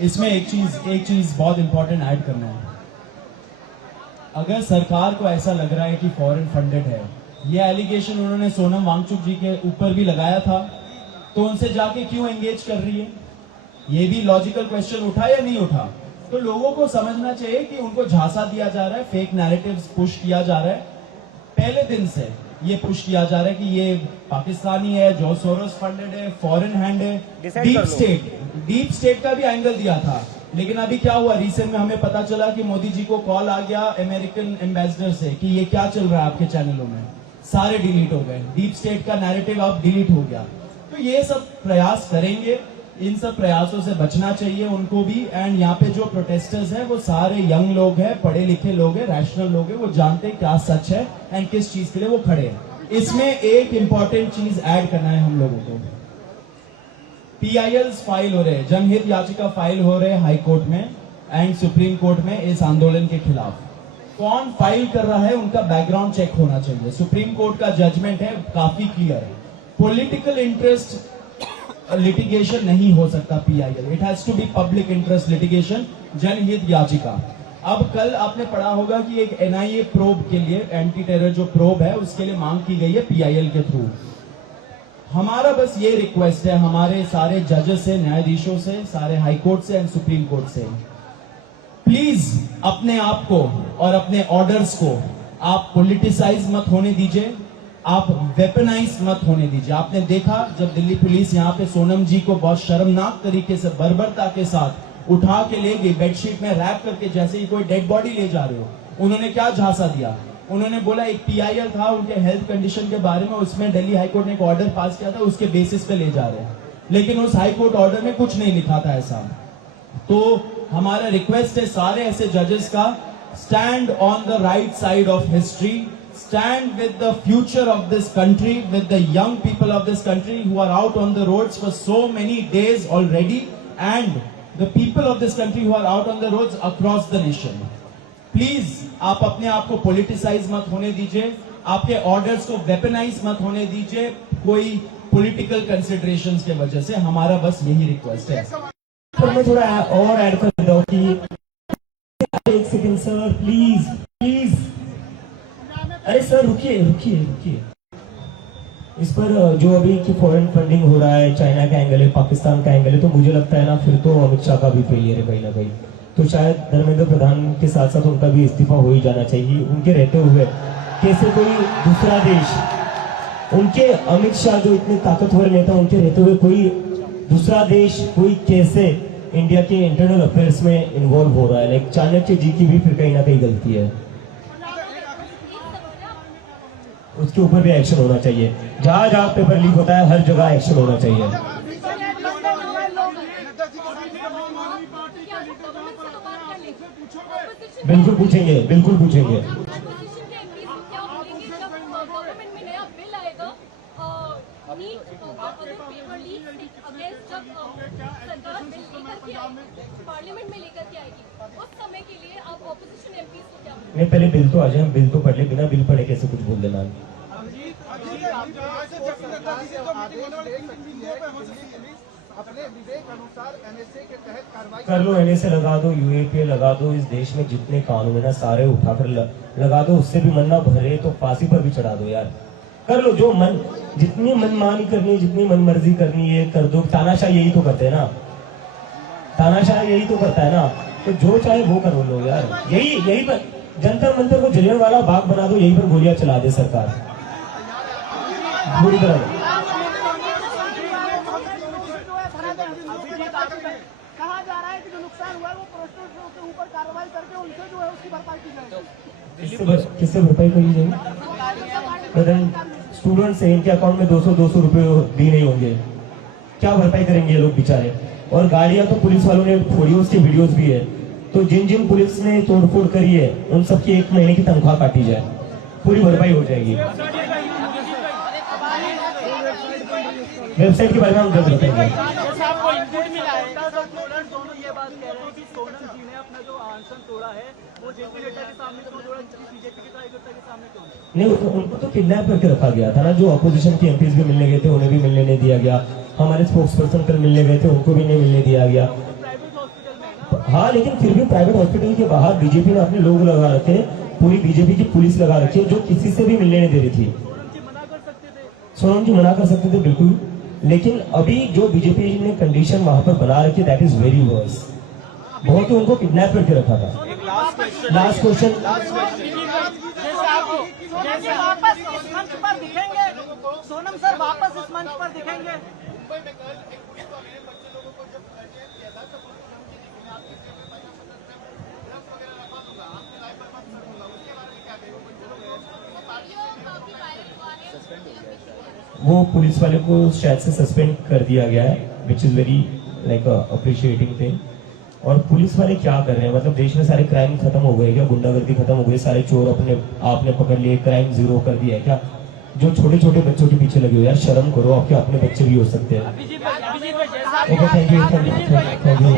इसमें एक चीज बहुत इंपॉर्टेंट ऐड करना है। अगर सरकार को ऐसा लग रहा है कि फॉरेन फंडेड है, ये एलिगेशन उन्होंने सोनम वांगचुक जी के ऊपर भी लगाया था, तो उनसे जाके क्यों एंगेज कर रही है? ये भी लॉजिकल क्वेश्चन उठा या नहीं उठा? तो लोगों को समझना चाहिए कि उनको झांसा दिया जा रहा है, फेक नैरेटिव्स पुश किया जा रहा है। पहले दिन से ये पुश किया जा रहा है कि ये पाकिस्तानी है, जो सोरोस फंडेड है, फॉरेन हैंड है, डीप स्टेट का भी एंगल दिया था। लेकिन अभी क्या हुआ, रिसेंट में हमें पता चला कि मोदी जी को कॉल आ गया अमेरिकन एम्बेसडर से कि ये क्या चल रहा है आपके चैनलों में, सारे डिलीट हो गए, डीप स्टेट का नैरेटिव अब डिलीट हो गया। तो ये सब प्रयास करेंगे, इन सब प्रयासों से बचना चाहिए उनको भी। एंड यहाँ पे जो प्रोटेस्टर्स हैं वो सारे यंग लोग हैं, पढ़े लिखे लोग हैं, रैशनल लोग हैं, वो जानते हैं क्या सच है एंड किस चीज के लिए वो खड़े हैं। इसमें एक इंपॉर्टेंट चीज ऐड करना है हम लोगों को। PILs फाइल हो रहे हैं, जनहित याचिका फाइल हो रहे हैं हाई कोर्ट में एंड सुप्रीम कोर्ट में इस आंदोलन के खिलाफ। कौन फाइल कर रहा है उनका बैकग्राउंड चेक होना चाहिए। सुप्रीम कोर्ट का जजमेंट है, काफी क्लियर है। पॉलिटिकल इंटरेस्ट लिटिगेशन नहीं हो सकता PIL, it has to be public interest litigation, जनहित याचिका। अब कल आपने पढ़ा होगा कि एक NIA प्रोब के लिए, एंटी टेरर जो प्रोब है उसके लिए मांग की गई है PIL के थ्रू। हमारा बस ये रिक्वेस्ट है हमारे सारे जजेस से, न्यायाधीशों से, सारे हाई कोर्ट से एंड सुप्रीम कोर्ट से, प्लीज अपने आप को और अपने ऑर्डर्स को आप पॉलिटिसाइज मत होने दीजिए, आप वेपनाइज मत होने दीजिए। आपने देखा जब दिल्ली पुलिस यहाँ पे सोनम जी को बहुत शर्मनाक तरीके से बर्बरता के साथ उठा के ले गई, बेडशीट में रैप करके, जैसे ही कोई डेड बॉडी ले जा रहे हो। उन्होंने क्या झांसा दिया? उन्होंने बोला एक PIL था उनके हेल्थ कंडीशन के बारे में, उसमें दिल्ली हाईकोर्ट ने एक ऑर्डर पास किया था, उसके बेसिस पे ले जा रहे हैं। लेकिन उस हाईकोर्ट ऑर्डर में कुछ नहीं लिखा था ऐसा। तो हमारा रिक्वेस्ट है सारे ऐसे जजेस का, stand on the right side of history, stand with the future of this country, with the young people of this country who are out on the roads for so many days already, and the people of this country who are out on the roads across the nation. Please, आप अपने आप को politicize मत होने दीजिए, आपके orders को weaponize मत होने दीजिए कोई political considerations के वजह से। हमारा बस यही request है। तो मैं थोड़ा और ऐड कर देता हूँ कि एक सेकंड सर, प्लीज। अरे सर रुकिए। इस पर जो अभी की फॉरेन फंडिंग हो रहा है, चाइना का एंगल है, पाकिस्तान का एंगल है, तो मुझे लगता है ना फिर तो अमित शाह का भी फेलियर है कहीं ना कहीं। तो शायद धर्मेंद्र प्रधान के साथ साथ उनका भी इस्तीफा हो ही जाना चाहिए। उनके रहते हुए कैसे कोई दूसरा देश, उनके अमित शाह जो इतने ताकतवर नेता, उनके रहते हुए कोई दूसरा देश, कोई कैसे इंडिया के इंटरनल अफेयर्स में इन्वॉल्व हो रहा है। लाइक चाणक्य जी की भी फिर कहीं ना कहीं गलती है, उसके ऊपर भी एक्शन होना चाहिए। जहां जहां पेपर लीक होता है हर जगह एक्शन होना चाहिए। बिल्कुल पूछेंगे। पार्लियामेंट में लेकर के आएगी, उस समय के लिए आप ऑपोजिशन एमपीज को क्या? नहीं, पहले बिल तो आ जाए, हम बिल तो पढ़ ले, बिना बिल पढ़े कैसे कुछ बोल देना। अपने विवेक अनुसार NSA के तहत कार्रवाई कर लो, NSA लगा दो, UAPA लगा दो, इस देश में जितने कानून है ना सारे उठाकर लगा दो। उससे भी मन ना भरे तो फांसी पर भी चढ़ा दो यार। कर लो जो मन, जितनी मनमानी करनी है, जितनी मनमर्जी करनी है कर दो। तानाशाह यही तो करते हैं ना, तानाशाह यही तो करता है ना, तो जो चाहे वो कर लो यार। यही पर जंतर मंतर को जलियांवाला बाग बना दो, यही पर गोलियां चला दे सरकार पूरी तरह। कहा जा रहा है कि जो नुकसान हुआ है वो प्रोटेस्टर्स के ऊपर कार्रवाई करके उनसे जो है उसकी भरपाई की जाएगी। किससे भरपाई करी जाएगी? स्टूडेंट्स हैं, इनके अकाउंट में 200 रुपए दी नहीं होंगे, क्या भरपाई करेंगे ये लोग बेचारे। और गाड़ियां तो पुलिस वालों ने फोड़ी, उसकी वीडियोस भी है। तो जिन पुलिस ने तोड़फोड़ करी है उन सबकी 1 महीने की तनख्वाह काटी जाए, पूरी भरपाई हो जाएगी। वेबसाइट के बारे में हम जल्द बताएंगे। नहीं, उनको तो किडनैप करके रखा गया था ना। जो अपोजिशन के एमपीज भी मिलने गए थे उन्हें भी मिलने नहीं दिया गया। हमारे स्पोक्स पर्सन कल मिलने गए थे, उनको भी नहीं मिलने दिया गया। हाँ, लेकिन फिर भी प्राइवेट हॉस्पिटल के बाहर बीजेपी ने अपने लोग लगा रखे, पूरी बीजेपी की पुलिस लगा रखी है, जो किसी से भी मिलने नहीं दे रही थी। सोनम जी मना कर सकते थे बिल्कुल, लेकिन अभी जो बीजेपी ने कंडीशन वहां पर बना रखी, दैट इज वेरी वर्स। बहुत ही उनको किडनैप करके रखा था। Last question. जैसे वापस इस मंच पर दिखेंगे, सोनम सर वापस इस मंच पर दिखेंगे। वो पुलिस वाले को शायद से सस्पेंड कर दिया गया है, which is very like appreciating thing. और पुलिस वाले क्या कर रहे हैं, मतलब देश में सारे क्राइम खत्म हो गए क्या? गुंडागर्दी खत्म हो गई, सारे चोर अपने आपने पकड़ लिए, क्राइम जीरो कर दिया है क्या? जो छोटे छोटे बच्चों के पीछे लगे हो, यार शर्म करो, आपके अपने बच्चे भी हो सकते हैं। Okay, thank you, thank you, thank you.